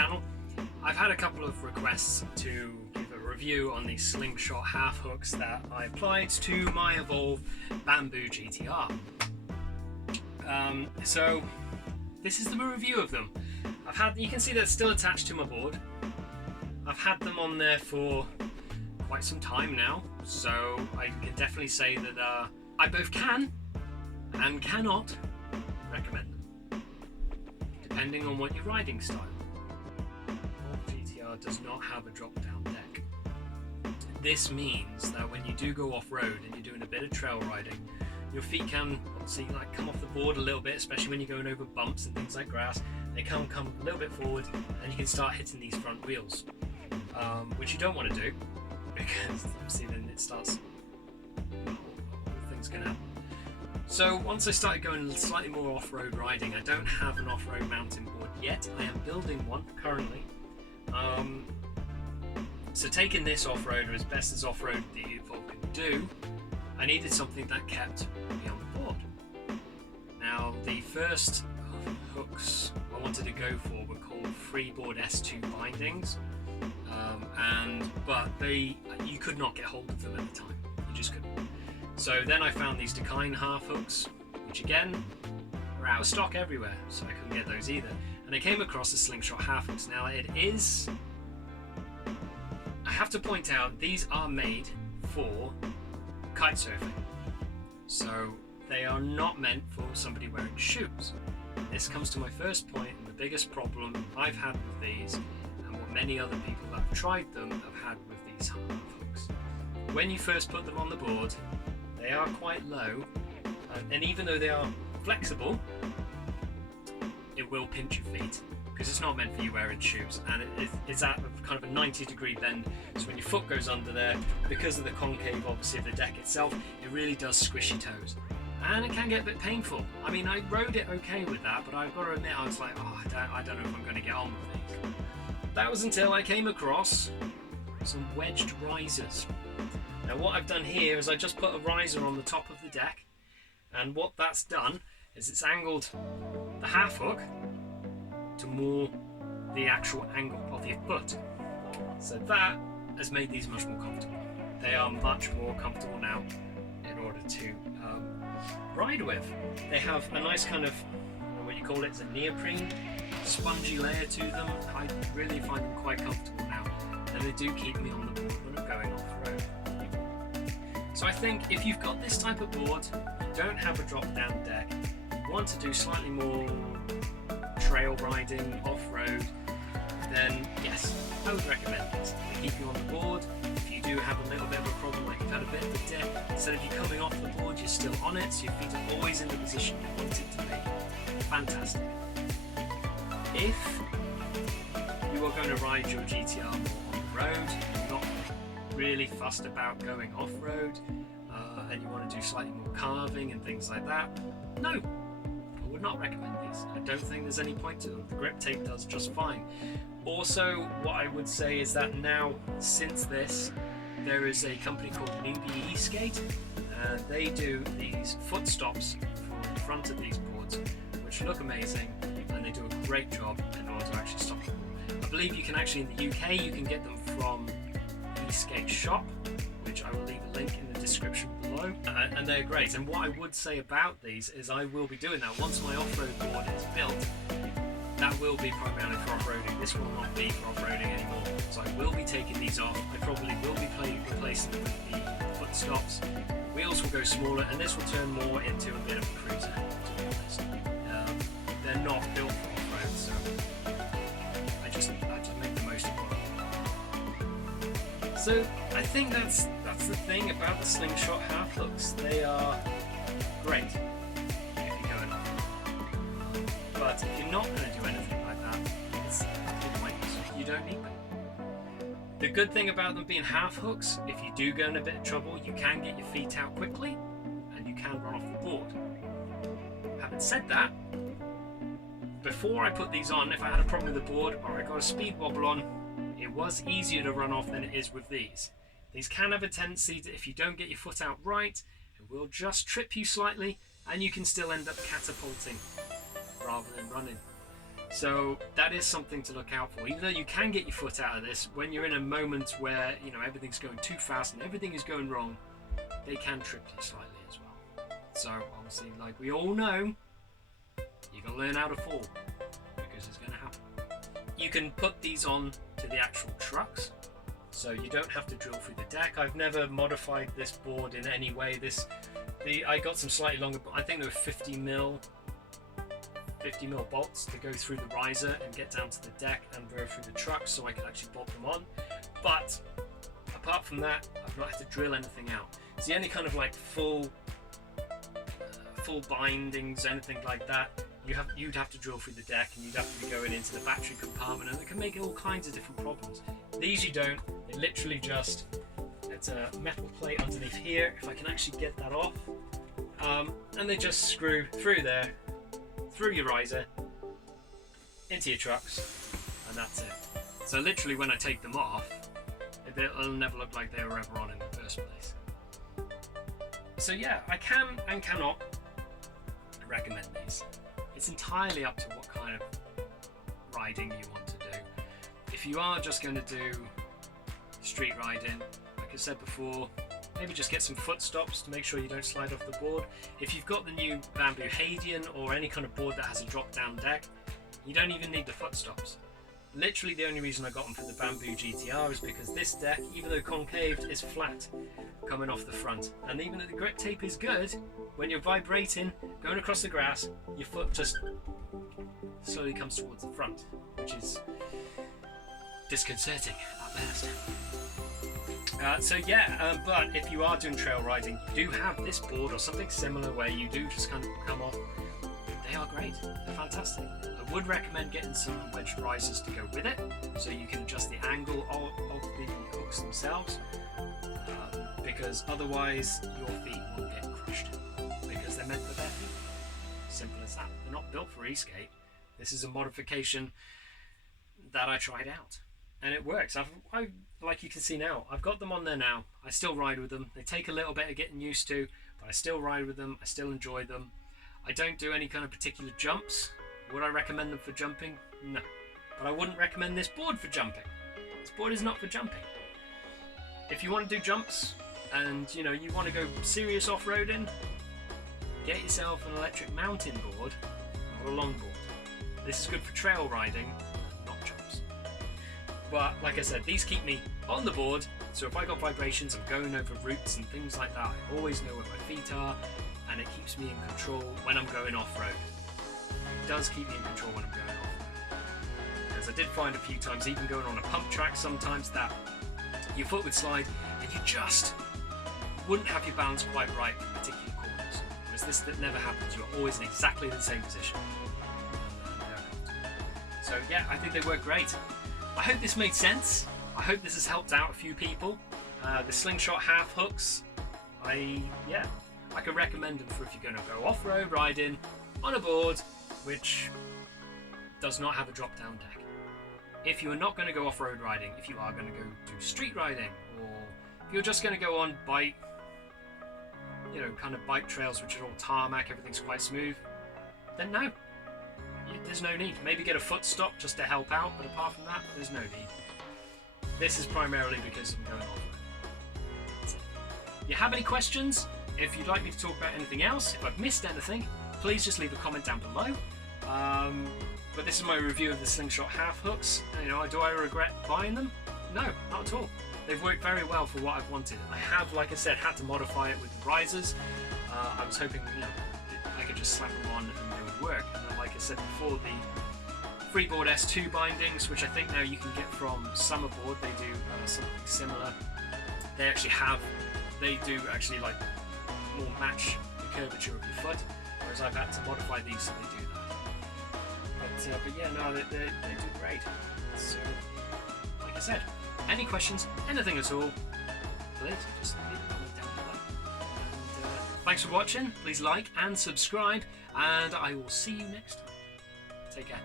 channel. I've had a couple of requests to give a review on these Slingshot Half Hooks that I applied to my Evolve Bamboo GTR. So this is the review of them. You can see they're still attached to my board. I've had them on there for quite some time now, so I can definitely say that I both can and cannot recommend them, depending on what your riding style. GTR does not have a drop-down deck. This means that when you do go off-road and you're doing a bit of trail riding, your feet can obviously come off the board a little bit, especially when you're going over bumps and things like grass. They come a little bit forward, and you can start hitting these front wheels, which you don't want to do, because obviously then it starts, things can happen. So once I started going slightly more off-road riding, I don't have an off-road mountain board yet. I am building one currently. So taking this off-road, or as best as off-road the Evolve can do, I needed something that kept me on the board. Now the first hooks I wanted to go for were called Freeboard S2 bindings, but you could not get hold of them at the time. You just couldn't. So then I found these Untitled Half Hooks, which again were out of stock everywhere, so I couldn't get those either. And I came across the Slingshot Half Hooks. Now I have to point out, these are made for kite surfing, so they are not meant for somebody wearing shoes. This comes to my first point, and the biggest problem I've had with these, and what many other people that have tried them have had with these half hooks. When you first put them on the board, they are quite low, and even though they are flexible, it will pinch your feet, because it's not meant for you wearing shoes, and it's at kind of a 90-degree bend, so when your foot goes under there, because of the concave obviously of the deck itself, it really does squish your toes, and it can get a bit painful. I mean, I rode it okay with that, but I've got to admit, I was like, oh, I don't know if I'm going to get on with these. That was until I came across some wedged risers. Now what I've done here is I just put a riser on the top of the deck, and what that's done is it's angled the half hook to more the actual angle of your foot. So that has made these much more comfortable. They are much more comfortable now in order to ride with. They have a nice kind of, what you call it, it's a neoprene, spongy layer to them. I really find them quite comfortable now, and they do keep me on the board when I'm going off-road. So I think if you've got this type of board, you don't have a drop-down deck, you want to do slightly more trail riding, off-road, then yes, I would recommend this. They keep you on the board. If you do have a little bit of a problem, like you've had a bit of a dip, instead of you coming off the board, you're still on it, so your feet are always in the position you want it to be. Fantastic. If you are going to ride your GTR more on the road, you're not really fussed about going off-road, and you want to do slightly more carving and things like that, no, I would not recommend these. I don't think there's any point to them. The grip tape does just fine. Also, what I would say is that now, since this, there is a company called Newbie E-Skate, and they do these foot stops for the front of these boards, which look amazing, and they do a great job in order to actually stop them. I believe you can actually, in the UK, you can get them from E-Skate Shop, which I will leave a link in the description below, and they're great. And what I would say about these is I will be doing that once my off-road board is built. That will be primarily for off-roading. This will not be for off-roading anymore, so I will be taking these off. I probably will be replacing them with the foot stops. The wheels will go smaller, and this will turn more into a bit of a cruiser, to be honest. They're not built for off-road, so I just make the most of what I've got. So I think that's the thing about the Slingshot Half Hooks. They are great if you're going off. But if you're not going to do anything like that, it's pointless. You don't need them. The good thing about them being half hooks, if you do go in a bit of trouble, you can get your feet out quickly and you can run off the board. Having said that, before I put these on, if I had a problem with the board or I got a speed wobble on, it was easier to run off than it is with these. These can have a tendency that if you don't get your foot out right, it will just trip you slightly and you can still end up catapulting rather than running. So that is something to look out for. Even though you can get your foot out of this, when you're in a moment where, you know, everything's going too fast and everything is going wrong, they can trip you slightly as well. So obviously, like we all know, you can learn how to fall, because it's going to happen. You can put these on to the actual trucks, so you don't have to drill through the deck. I've never modified this board in any way. I got some slightly longer, I think they were 50 mil bolts to go through the riser and get down to the deck and go through the truck, so I could actually bolt them on. But apart from that, I've not had to drill anything out. It's the only kind of like full bindings, anything like that, you'd have to drill through the deck, and you'd have to be going into the battery compartment, and it can make all kinds of different problems. These you don't. It literally just, it's a metal plate underneath here, if I can actually get that off, and they just screw through there, through your riser, into your trucks, and that's it. So literally when I take them off, it'll never look like they were ever on in the first place. So yeah, I can and cannot recommend these. It's entirely up to what kind of riding you want to do. If you are just going to do street riding, like I said before, maybe just get some foot stops to make sure you don't slide off the board. If you've got the new Bamboo Hadian or any kind of board that has a drop down deck, you don't even need the foot stops. Literally the only reason I got them for the Bamboo GTR is because this deck, even though concaved, is flat coming off the front. And even though the grip tape is good, when you're vibrating, going across the grass, your foot just slowly comes towards the front, which is disconcerting at best. But if you are doing trail riding, you do have this board or something similar where you do just kind of come off. They are great, they're fantastic. I would recommend getting some wedged risers to go with it, so you can adjust the angle of the hooks themselves, because otherwise your feet will get crushed, because they're meant for their feet. Simple as that. They're not built for e-skate. This is a modification that I tried out, and it works. I like you can see now, I've got them on there now. I still ride with them. They take a little bit of getting used to, but I still ride with them. I still enjoy them. I don't do any kind of particular jumps. Would I recommend them for jumping? No. But I wouldn't recommend this board for jumping. This board is not for jumping. If you want to do jumps and you want to go serious off-roading, get yourself an electric mountain board, not a longboard. This is good for trail riding, not jumps. But like I said, these keep me on the board, so if I got vibrations, I'm going over routes and things like that, I always know where my feet are, and it keeps me in control when I'm going off-road. It does keep me in control when I'm going off-road. Because I did find a few times, even going on a pump track sometimes, that your foot would slide and you just wouldn't have your balance quite right in particular corners. Whereas this, that never happens. You're always in exactly the same position. So yeah, I think they work great. I hope this made sense. I hope this has helped out a few people. The Slingshot Half Hooks, I could recommend them for if you're going to go off-road riding on a board which does not have a drop-down deck. If you are not going to go off-road riding, if you are going to go do street riding, or if you're just going to go on bike, kind of bike trails which are all tarmac, everything's quite smooth, then no. There's no need. Maybe get a foot stop just to help out, but apart from that, there's no need. This is primarily because I'm going off-road. That's it. If you have any questions, if you'd like me to talk about anything else, if I've missed anything, please just leave a comment down below. But this is my review of the Slingshot Half Hooks. Do I regret buying them? No, not at all. They've worked very well for what I've wanted. I have, like I said, had to modify it with the risers. I was hoping, I could just slap them on and they would work. And then, like I said before, the Freeboard S2 bindings, which I think now you can get from Summerboard, they do something similar. They do actually like more match the curvature of your foot, whereas I've had to modify these so they do that. But yeah, no, they do great. So, like I said, any questions, anything at all, please just leave a comment down below. And thanks for watching. Please like and subscribe, and I will see you next time. Take care.